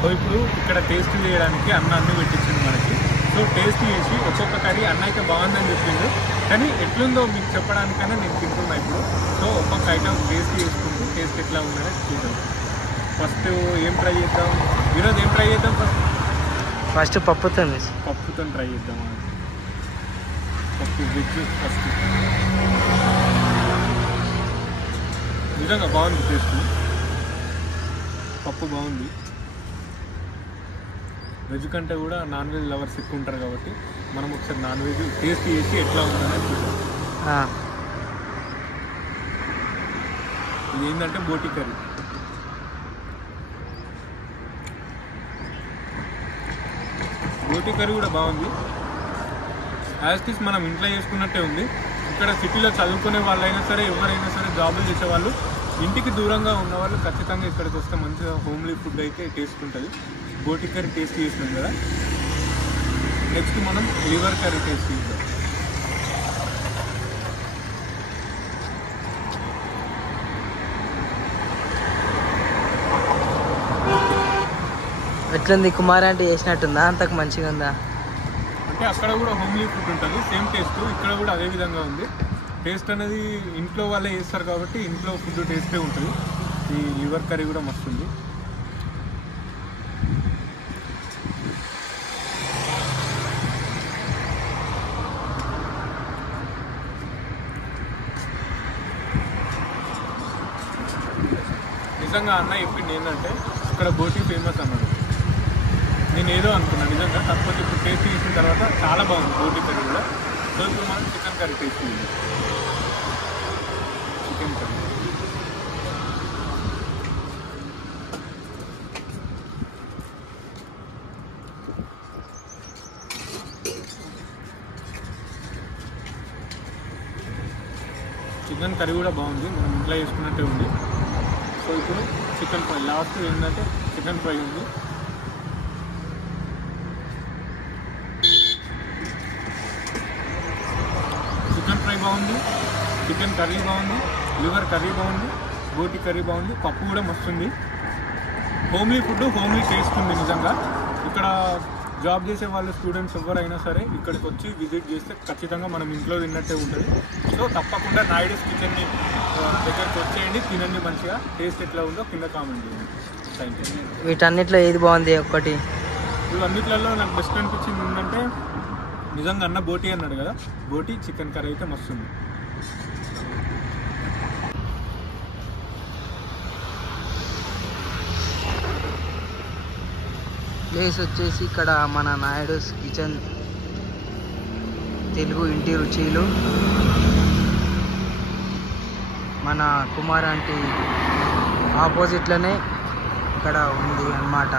So ఇప్పుడు ఇక్కడ taste చేయడానికి అన్న అన్ని పెట్టించింది మనకి. సో టేస్ట్ చేసి ఒక్కొక్క కర్రీ అన్న అయితే బాగుందని చెప్పిండు, కానీ ఎట్లుందో మీకు చెప్పడానికైనా నేను తింటున్నా ఇప్పుడు. సో ఒక్కొక్క ఐటమ్ టేస్ట్ చేసుకుంటూ టేస్ట్ ఎట్లా ఉందని చూద్దాం. ఫస్ట్ ఏం ట్రై చేద్దాం ఈరోజు? ఏం ట్రై చేద్దాం? ఫస్ట్ పప్పుతో ట్రై చేద్దాం. పప్పు వెజ్ ఫస్ట్. నిజంగా బాగుంది టేస్ట్, పప్పు బాగుంది. వెజ్ కంటే కూడా నాన్ వెజ్ లవర్స్ ఎక్కువ ఉంటారు కాబట్టి మనం ఒకసారి నాన్ వెజ్ టేస్ట్ చేసి ఎట్లా ఉందని చూద్దాం. ఇది ఏంటంటే బోటి కర్రీ. బోటి కర్రీ కూడా బాగుంది. యాజ్ ఇట్ ఈస్ మనం ఇంట్లో చేసుకున్నట్టే ఉంది. ఇక్కడ సిటీలో చదువుకునే వాళ్ళైనా సరే, ఎవరైనా సరే, జాబులు చేసేవాళ్ళు, ఇంటికి దూరంగా ఉన్న వాళ్ళు ఖచ్చితంగా ఇక్కడికి వస్తే మంచిగా హోమ్లీ ఫుడ్ అయితే టేస్ట్ ఉంటుంది. బోటి కర్రీ టేస్ట్ చేసినాం కదా, నెక్స్ట్ మనం లివర్ కర్రీ టేస్ట్ చేద్దాం. ఎట్లుంది? కుమార్ అంటే చేసినట్టుందా? అంతకు మంచిగా ఉందా? అంటే అక్కడ కూడా హోమ్లీ ఫుడ్ ఉంటుంది, సేమ్ టేస్ట్. ఇక్కడ కూడా అదే విధంగా ఉంది. టేస్ట్ అనేది ఇంట్లో వాళ్ళే చేస్తారు కాబట్టి ఇంట్లో ఫుడ్ టేస్టే ఉంటుంది. ఈ లివర్ కర్రీ కూడా మస్తుంది. నిజంగా అన్న చెప్పింది ఏంటంటే ఇక్కడ బోటి ఫేమస్ అన్నాడు. నేను ఏదో అనుకున్నా నిజంగా, కాకపోతే ఇప్పుడు టేస్ట్ చేసిన తర్వాత చాలా బాగుంది బోటి కర్రీ కూడా. సో ఇప్పుడు మనం చికెన్ కర్రీ టేస్ట్ చేయాలి. చికెన్ కర్రీ చికెన్ కర్రీ కూడా బాగుంది, మనం ఇంట్లో చేసుకున్నట్టే ఉంది. సో ఇప్పుడు చికెన్ ఫ్రై లాస్ట్ ఏంటంటే చికెన్ ఫ్రై ఉంది. చికెన్ ఫ్రై బాగుంది, చికెన్ కర్రీ బాగుంది, లివర్ కర్రీ బాగుంది, బోటి కర్రీ బాగుంది, పప్పు కూడా మస్తుంది. హోమ్లీ ఫుడ్, హోమ్లీ టేస్ట్ ఉంది నిజంగా. ఇక్కడ జాబ్ చేసే వాళ్ళు, స్టూడెంట్స్ ఎవరైనా సరే ఇక్కడికి వచ్చి విజిట్ చేస్తే ఖచ్చితంగా మనం ఇంట్లో తిన్నట్టే ఉంటుంది. సో తప్పకుండా నాయుడుస్ కిచెన్ని దగ్గరికి వచ్చేయండి, తినండి మంచిగా. టేస్ట్ ఎట్లా ఉందో కింద కామెంట్ చేయండి. Thank you. వీటన్నిటిలో ఏది బాగుంది? ఒక్కటి ఇవన్నిట్లలో నాకు బెస్ట్ అనిపించింది ఏంటంటే నిజంగా అన్న బోటి అన్నాడు కదా, బోటి చికెన్ కర్రీ అయితే మస్తుంది. ప్లేస్ వచ్చేసి ఇక్కడ మన నాయుడుస్ కిచెన్, తెలుగు ఇంటి రుచులు. మన కుమార్ ఆంటీ ఆపోజిట్లోనే ఇక్కడ ఉంది అన్నమాట.